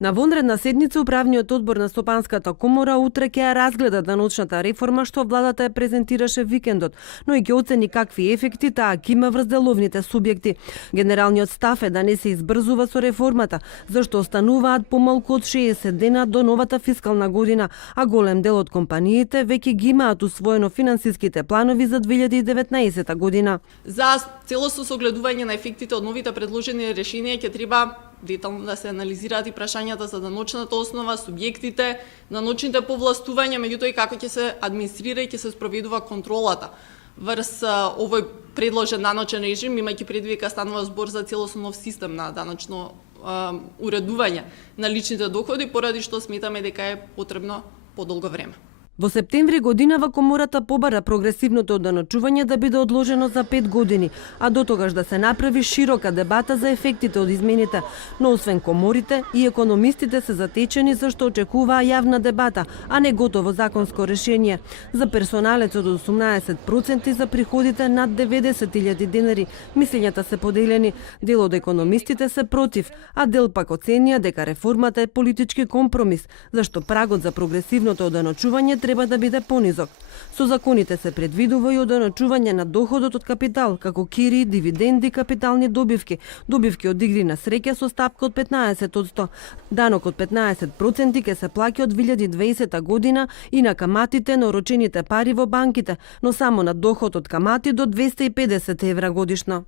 На вонредна седница управниот одбор на Стопанската комора утре ќе ја разгледа даночната реформа што владата ја презентираше викендот, но и ќе оцени какви ефекти таа ќе има врз деловните субјекти. Генералниот став е да не се избрзува со реформата, зашто остануваат помалку од 60 дена до новата фискална година, а голем дел од компаниите веќе ги имаат усвоено финансиските планови за 2019 година. За целосно согледување на ефектите од новите предложени решенија ќе треба детално да се анализираат и прашањата за даночната основа, субјектите, даночните повластувања, меѓутоа и како ќе се администрира и ќе се спроведува контролата врз овој предложен даночен режим, имајќи предвид дека станува збор за целосно нов систем на даночно уредување на личните доходи, поради што сметаме дека е потребно подолго време. Во септември годинава комората побара прогресивното оданочување да биде одложено за 5 години, а до тогаш да се направи широка дебата за ефектите од измените. Но освен коморите и економистите се затечени зашто очекуваа јавна дебата, а не готово законско решение. За персоналецот од 18% и за приходите над 90.000 денари мислењата се поделени. Дел од економистите се против, а дел пак оценија дека реформата е политички компромис, зашто прагот за прогресивното оданочување треба да биде понизок. Со законите се предвидува и оданочување на доходот од капитал, како кири, дивиденди, капитални добивки, добивки од игри на среќа со стапка од 15%. Данок од 15% ќе се плаќа од 2020 година и на каматите на орочените пари во банките, но само на доход од камати до 250 евра годишно.